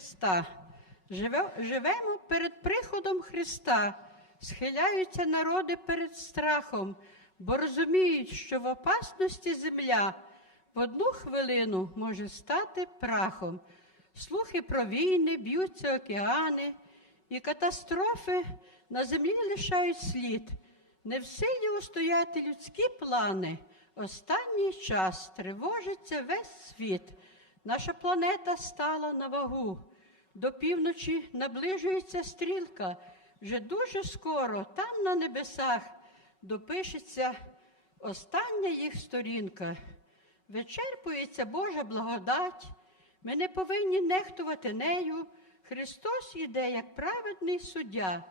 Христа. Живемо перед приходом Христа, схиляються народи перед страхом, бо розуміють, що в опасності земля в одну хвилину може стати прахом. Слухи про війни б'ються океани, і катастрофи на землі лишають слід. Не в силі устояти людські плани. Останній час тривожиться весь світ. Наша планета стала на вагу. До півночі наближується стрілка. Вже дуже скоро там на небесах допишеться остання їх сторінка. Вичерпується Божа благодать. Ми не повинні нехтувати нею. Христос іде як праведний суддя,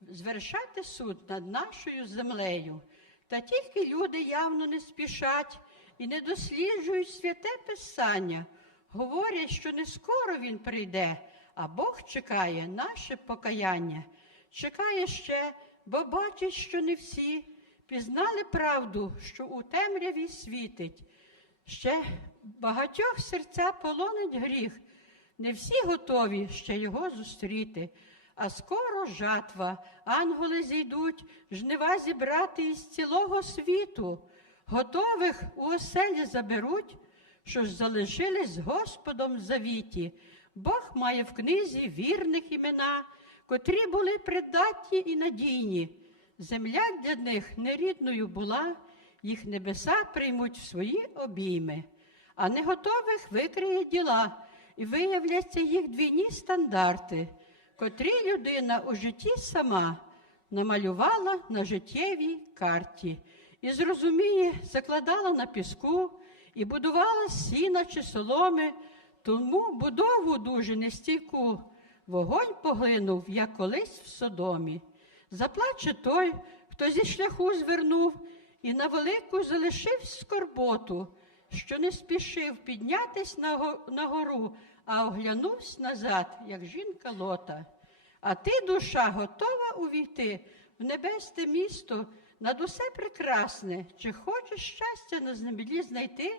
звершати суд над нашою землею. Та тільки люди явно не спішать і не досліджують святе Писання, говорять, що не скоро Він прийде, а Бог чекає наше покаяння. Чекає ще, бо бачить, що не всі пізнали правду, що у темряві світить. Ще багатьох серця полонить гріх, не всі готові ще його зустріти. А скоро жатва, ангели зійдуть, жнива зібрати із цілого світу. Готових у оселі заберуть, що ж залишились Господом в завіті. Бог має в книзі вірних імена, котрі були придатні і надійні. Земля для них нерідною була, їх небеса приймуть в свої обійми, а неготових викриє діла, і виявляться їх двійні стандарти, котрі людина у житті сама намалювала на життєвій карті, і зрозуміє, закладала на піску і будувала сіна чи соломи, тому будову дуже нестійку. Вогонь поглинув, як колись в Содомі. Заплаче той, хто зі шляху звернув і на велику залишив скорботу, що не спішив піднятись на го- на гору, а оглянувся назад, як жінка лота. А ти, душа, готова увійти в небесне місто над усе прекрасне, чи хочеш щастя на землі знайти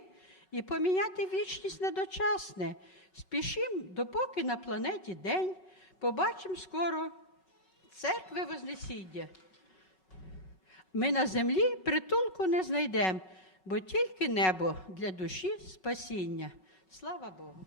і поміняти вічність на дочасне? Спішим, допоки на планеті день, побачим скоро церкви Вознесіння. Ми на землі притулку не знайдемо, бо тільки небо для душі спасіння. Слава Богу.